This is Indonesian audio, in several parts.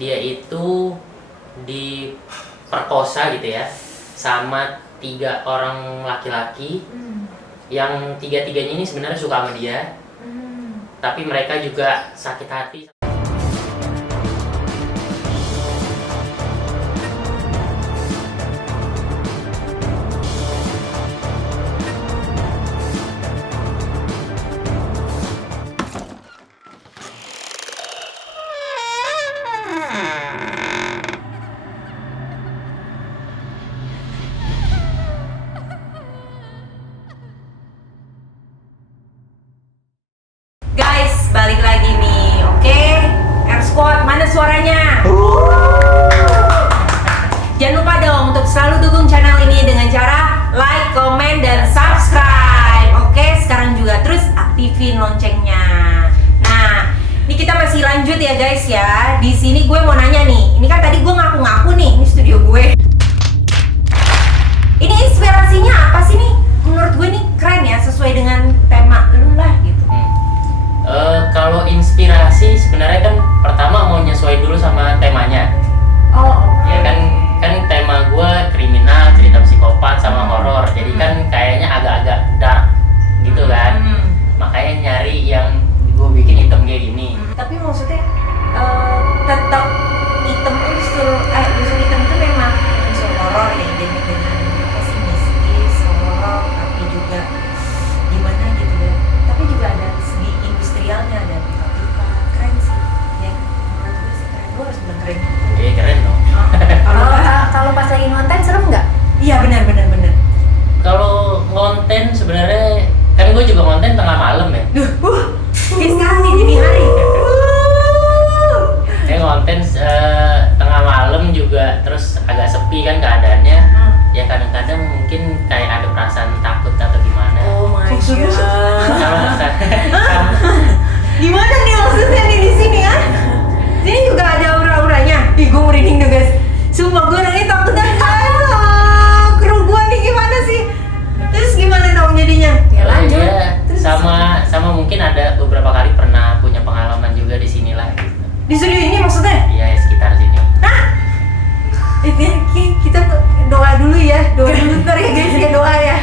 Dia itu diperkosa gitu ya sama 3 orang laki-laki yang tiga-tiganya ini sebenarnya suka sama dia, tapi mereka juga sakit hati. Guys, balik lagi nih, oke? R Squad, mana suaranya? Jangan lupa dong untuk selalu dukung channel ini dengan cara like, comment, dan subscribe. Oke, sekarang juga terus aktifin loncengnya. Nah, ini kita masih lanjut ya guys ya. Di sini gue mau nanya nih. Ini kan tadi gue ngaku-ngaku nih, ini studio gue. Ini inspirasinya apa sih nih? Menurut gue nih keren ya, sesuai dengan tema lu lah gitu. Kalau inspirasi sebenarnya kan pertama mau nyesuaiin dulu sama temanya. Oh, Ya kan tema gua kriminal, cerita psikopat sama horor. Jadi kan kayaknya agak-agak dark gitu kan. Makanya nyari yang gua bikin hitam kayak gini. Tapi maksudnya tetap item unsur hitam itu memang unsur horor ya, identik dengan apa sih, mistis, horor, tapi juga gimana gitu ya. Tapi juga ada segi industrialnya, ada pipa-pipa, keren sih. Ya, menurut gue sih keren. Gue harus bilang keren. Keren dong. Kalau pas lagi ngonten serem nggak? Iya benar. Kalau ngonten sebenarnya kan gue juga ngonten tengah malam ya. Kayak sekarang nih dini hari. Ngonten tengah malam juga, terus agak sepi kan keadaannya. Ya kadang-kadang mungkin kayak ada perasaan takut atau gimana. Oh my Kalau Gimana nih maksudnya nih di sini ya? Sini juga ada aura-auranya. Ih, gue merinding deh guys. Sumpah gue orangnya takut dan kru gue nih gimana sih? Terus gimana dong jadinya? Ya lanjut. Ya, sama mungkin ada beberapa kali pernah punya pengalaman juga di sini lah gitu. Di studio ini maksudnya? Iya, sekitar sini. Kita doa dulu ya, doa dulu ntar ya guys ya, doa ya.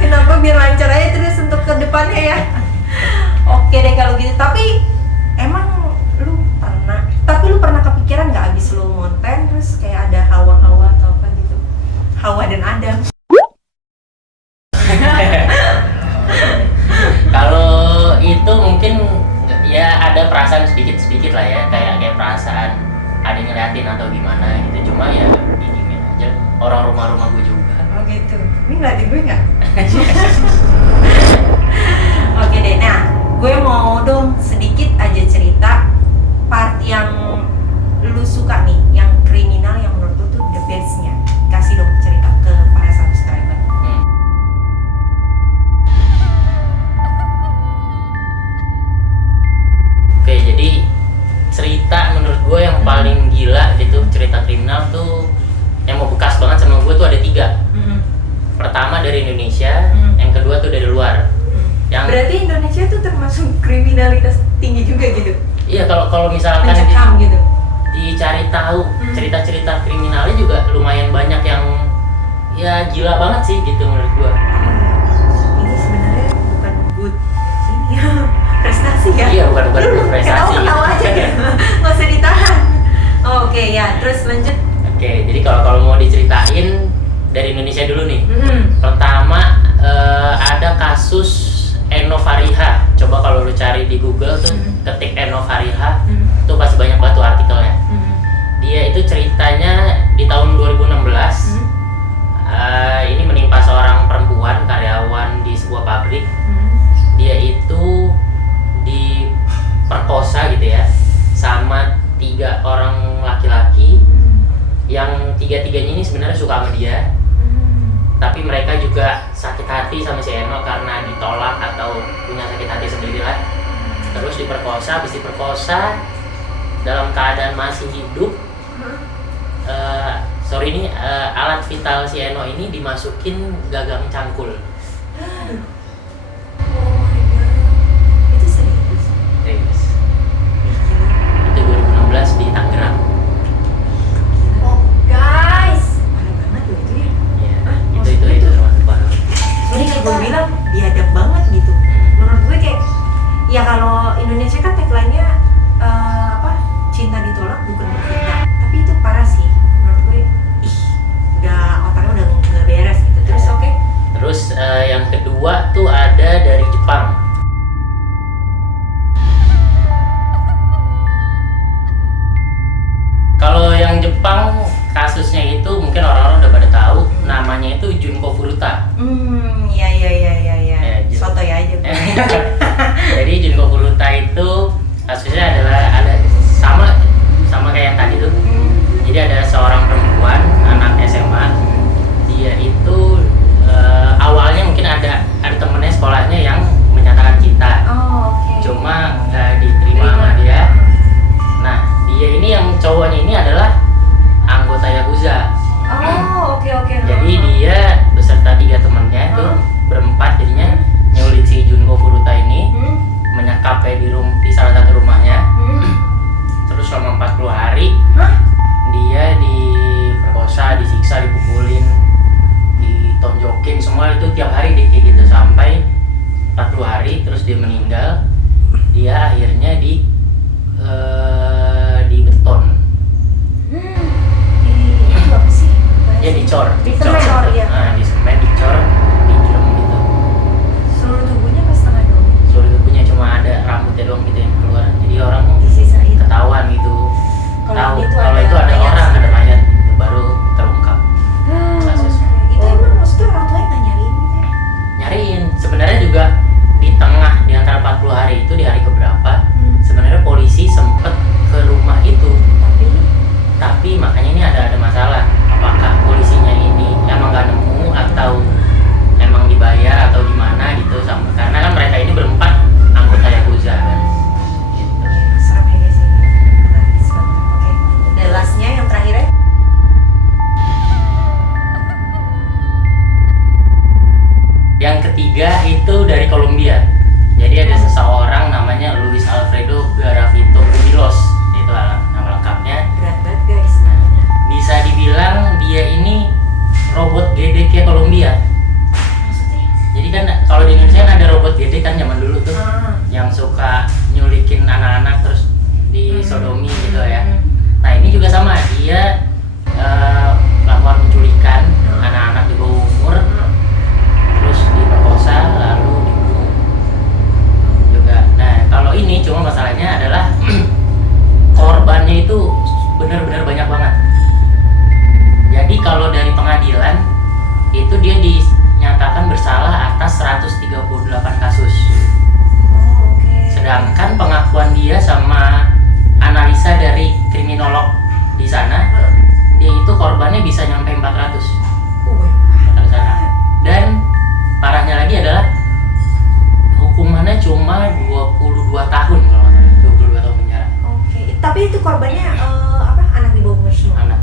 Kenapa biar lancar aja terus untuk ke depannya ya. Oke deh kalau gitu. Tapi emang lu pernah kepikiran nggak abis lu ngonten terus kayak ada hawa-hawa atau apa gitu? Hawa dan Adam. Kalau itu mungkin ya ada perasaan sedikit lah ya, kayak perasaan ada yang ngeliatin atau gimana gitu. Cuma ya didiemin aja, orang rumah gue juga. Oh gitu. Ini ngeliatin gue nggak? Oke deh. Nah, gue mau dong sedikit aja cerita part yang lu suka nih, yang kriminal yang menurut lu tuh the best-nya. Kasih dong cerita ke para subscriber. Oke, jadi cerita menurut gue yang paling gila gitu, cerita kriminal tuh yang mau bekas banget sama gue tuh ada 3. Pertama dari Indonesia, yang kedua tuh dari luar. Yang Berarti Indonesia tuh termasuk kriminalitas tinggi juga gitu? iya, kalau misalkan Mencekam gitu? dicari tahu cerita-cerita kriminalnya juga lumayan banyak yang ya gila banget sih gitu menurut gue. Ini sebenarnya bukan good ini ya, prestasi ya? Iya, bukan prestasi. Ketawa aja gitu, nggak usah ditahan. Oke ya, terus lanjut. Oke, jadi kalau mau diceritain dari Indonesia dulu nih. Pertama ada kasus Eno Fariha. Coba kalau lu cari di Google tuh ketik Eno Fariha, tuh pasti banyak banget tuh artikelnya. Dia itu ceritanya di tahun 2016. Ini menimpa seorang perempuan karyawan di sebuah pabrik. Dia itu diperkosa gitu ya sama 3 orang laki-laki yang tiga-tiganya ini sebenarnya suka sama dia, tapi mereka juga sakit hati sama si Eno karena ditolak atau punya sakit hati sendiri lah. Terus habis diperkosa dalam keadaan masih hidup. Alat vital si Eno ini dimasukin gagang cangkul. Oh my god, itu serius? Itu 2016 di Jepang kasusnya itu mungkin orang-orang udah pada tahu, namanya itu Junko Furuta. Iya. Ya, Sotoy aja. Jadi Junko Furuta itu kasusnya adalah ada sama kayak yang tadi tuh. Jadi ada seorang perempuan anak SMA, dia itu awalnya mungkin ada temennya sekolahnya yang menyatakan cinta, cuma nggak diterima sama dia. Nah dia ini yang cowoknya ini adalah anggota Yakuza. Oke. Jadi dia beserta 3 temannya tuh berempat jadinya nyulik si Junko Furuta ini, menyekapnya di salah satu rumahnya. Terus selama 40 hari dia diperkosa, disiksa, dipukulin, ditonjokin, semua itu tiap hari dia kayak gitu sampai 40 hari. Terus dia meninggal. Dia akhirnya di beton. Itu apa sih? Ya dicor. Dicor, iya. Nah, di semen dicor, dijerem gitu. Seluruh tubuhnya pas setengah dong. Seluruh tubuhnya cuma ada rambutnya doang gitu yang keluar. Jadi orang Disisain. ketahuan gitu. Kalau Tahu itu kalau ada itu ada mayat. orang, ada mayat gitu, baru terungkap kasusnya. Itu emang maksudnya orang tuanya nggak nyariin gitu ya? Nyariin sebenarnya juga di tengah di antara 40 hari itu, di hari keberapa sebenarnya polisi sempet ke rumah itu, tapi makanya ini ada masalah. Apakah polisinya ini emang nggak nemu atau emang dibayar atau gimana gitu, sama karena kan mereka ini berempat anggota Yakuza kan gitu. Serem ya guys ini. Menarik banget. Oke. Dan lastnya yang terakhirnya? Yang ketiga itu dari Kolombia. Jadi ada seseorang namanya Luis Alfredo Garavito Cubillos, itu nama lengkapnya. Berat banget guys namanya. Bisa dibilang dia ini robot gedek ya Kolombia. Maksudnya? Jadi kan kalau di Indonesia kan ada robot gedek kan zaman dulu tuh, yang suka nyulikin anak-anak terus disodomi gitu ya. Nah ini juga sama, dia melakukan penculikan anak-anak di bawah umur, terus diperkosa lalu dibunuh juga. Nah kalau ini cuma masalahnya adalah korbannya itu benar-benar banyak banget. Jadi kalau dari pengadilan itu dia dinyatakan bersalah atas 138 kasus. Oke. Sedangkan pengakuan dia sama analisa dari kriminolog di sana, dia itu korbannya bisa nyampe 400 di sana. Dan parahnya lagi adalah hukumannya cuma 22 tahun kalau nggak salah, 22 tahun penjara. Oke. Tapi itu korbannya apa? Anak di bawah umur semua. Anak